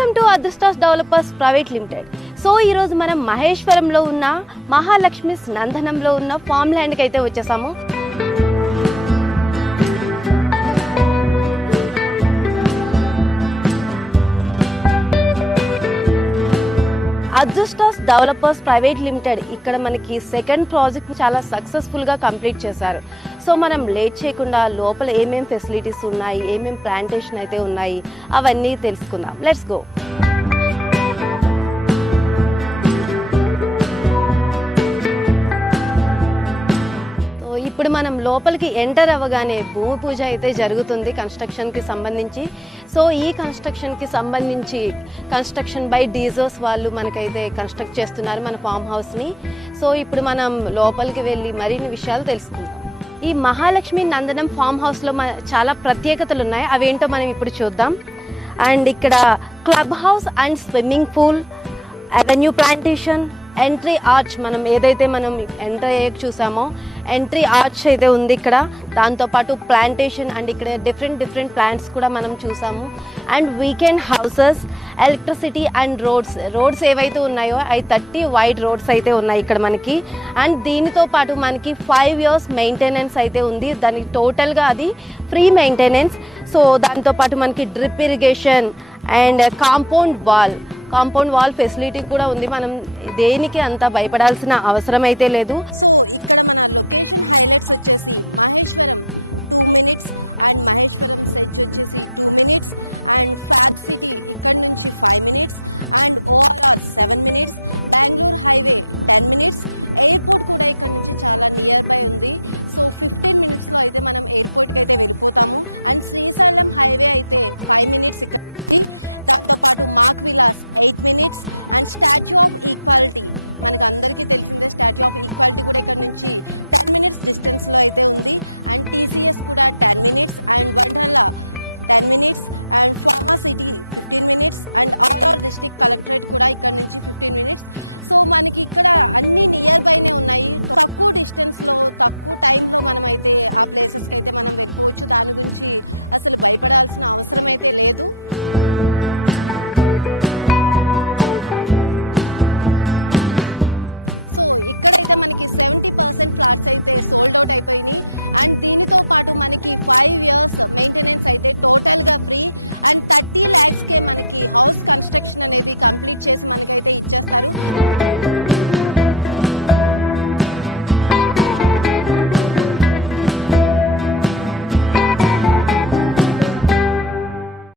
Welcome to Adrushtas developers private limited. So ఈరోజు మనం మహేశ్వరంలో ఉన్న మహాలక్ష్మి నందనంలో ఉన్న ఫామ్ ల్యాండ్కి అయితే వచ్చేసాము. అదృష్టాస్ డెవలపర్స్ ప్రైవేట్ లిమిటెడ్ ఇక్కడ మనకి సెకండ్ ప్రాజెక్ట్ చాలా సక్సెస్ఫుల్గా కంప్లీట్ చేశారు. సో మనం లేట్ చేయకుండా లోపల ఏమేం ఫెసిలిటీస్ ఉన్నాయి, ఏమేం ప్లాంటేషన్ అయితే ఉన్నాయి అవన్నీ తెలుసుకుందాం. Let's go. ఇప్పుడు మనం లోపలికి ఎంటర్ అవ్వగానే భూమి పూజ అయితే జరుగుతుంది కన్స్ట్రక్షన్కి సంబంధించి. సో ఈ కన్స్ట్రక్షన్కి సంబంధించి కన్స్ట్రక్షన్ బై డీజర్స్ వాళ్ళు మనకైతే కన్స్ట్రక్ట్ చేస్తున్నారు మన ఫామ్ హౌస్ని. సో ఇప్పుడు మనం లోపలికి వెళ్ళి మరిన్ని విషయాలు తెలుసుకుందాం. ఈ మహాలక్ష్మి నందనం ఫామ్ హౌస్లో చాలా ప్రత్యేకతలు ఉన్నాయి, అవేంటో మనం ఇప్పుడు చూద్దాం. అండ్ ఇక్కడ club house and swimming pool, avenue plantation, entry arch, మనం ఏదైతే మనం ఎంటర్ అయ్యాక చూసామో ఎంట్రీ ఆర్చ్ అయితే ఉంది ఇక్కడ. దాంతోపాటు ప్లాంటేషన్ అండ్ ఇక్కడ డిఫరెంట్ ప్లాంట్స్ కూడా మనం చూసాము. And weekend houses, electricity and roads ఏవైతే ఉన్నాయో అవి 30 వైడ్ రోడ్స్ అయితే ఉన్నాయి ఇక్కడ మనకి. అండ్ దీనితో పాటు మనకి 5 years మెయింటెనెన్స్ అయితే ఉంది, దానికి టోటల్గా అది ఫ్రీ మెయింటెనెన్స్. సో దాంతోపాటు మనకి drip irrigation and compound wall facility కూడా ఉంది. మనం దేనికి అంత భయపడాల్సిన అవసరం అయితే లేదు. సో ఇక్కడ మన లొకేషన్ హైలైట్స్ వచ్చేసి Maheshwaram 2 minutes and Maheshwaram SEZ వచ్చేసి 2 minutes అండ్ ఫ్యాబ్ సిటీ ఇక్కడ నుంచి 5 minutes and ORR 7 minutes, Bengaluru highway 10 minutes, airport కూడా ఇక్కడ నుంచి చాలా నియర్ బై ఉంది. సో 15 minutesలో అయితే మనం ఎయిర్పోర్ట్కి అయితే వెళ్ళిపోతాము. అండ్ శ్రీశైలం హైవే అయితే 5 minutes ఇక్కడ నుంచి. దాంతోపాటు మాక్ విలాస్ 8 minutes and statue of equality మనకు అందరికీ తెలిసిందే. స్టాచ్యూ ఆఫ్ ఈక్వాలిటీ కూడా ఇక్కడ నుంచి 10 minutes డిస్టెన్స్లో అయితే ఉంది. అండ్ టీసీఎస్ కూడా 10 minutes and Wonderla 10 minutes and pharma city 15 minutes and RR district collectorate కూడా ఇక్కడ నుంచి 15 minutes. సో మనకి ఇక్కడ అన్ని నియర్ బైనే ఉన్నాయి. తక్కువ డిస్టెన్స్లో తక్కువ టైంలో మనం అయితే ఆ ప్లేసెస్కి అయితే మనం వెళ్ళిపోవచ్చు. దాని గురించి అసలు భయపడాల్సిన అవసరం అయితే లేదు. ఇక్కడైతే మనకి 70% ఫ్లాట్స్ అయితే సోల్డ్ అవుట్ అయిపోయినాయి. అండ్ దీనితో పాటు మనకి 5 years మెయింటెనెన్స్ అయితే టోటల్గా ఫ్రీ అండ్ 30 lakhsకే మనకి హౌస్ కన్స్ట్రక్షన్ అనేది కంప్లీట్ చేసి మనకైతే ఇచ్చేస్తారు.